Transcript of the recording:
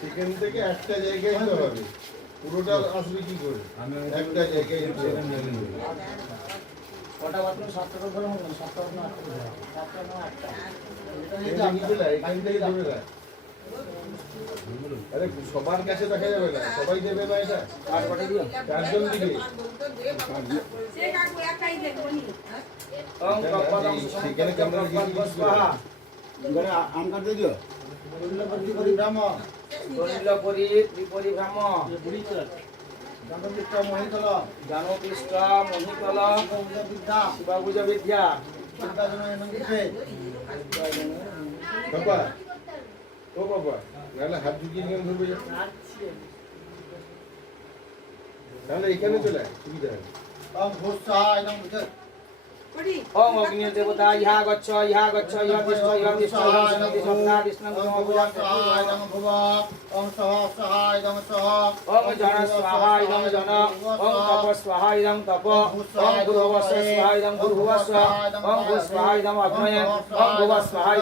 সেখান থেকে একটা জায়গায় তো হবে, পুরোটা আসবে কি করে? একটা জায়গায় কটা বাথরুম? 7টা ধরে হলো, 7টা না 8টা না 8টা। এখান থেকে ধরে রাখ। আরে সবার কাছে দেখা যাবে না, সবাই দেবে না এটা। আর কটা দিও? 4 জন দিবে। সেখানে ক্যামেরা এবারে আম কাটতে দিও। পরিপরি ব্রাহ্ম, পরিপরি ত্রিপরি ব্রাহ্ম, জানকৃষ্ণ মহিতল, জানকৃষ্ণ মহিতল, বিদ্যা, শিবাভুজা বিদ্যা, বিদ্যাজন এমনকিতে। বাবা, ও বাবা, নাহলে হাত ঝুঁকিয়ে নিয়ে ধরবে। তাহলে এখানে চলে আয়, সুবিধা হবে। ওম অগ্নি দেবতা ইহা গচ্ছ ইহা গচ্ছ ইহা তিষ্ঠ ইহা তিষ্ঠ ইহা সনতি সন্না কৃষ্ণং নমঃ সহায় নমঃ ভব ওম সহ সহায় নমঃ সহ ওম জন স্বাহায় নমঃ জন ওম তপ স্বাহায় নমঃ তপ ওম গুরুবস্য স্বাহায় নমঃ গুরুবস্য ওম ভূ স্বাহায় নমঃ অগ্নয়ে ওম ভুব স্বাহায়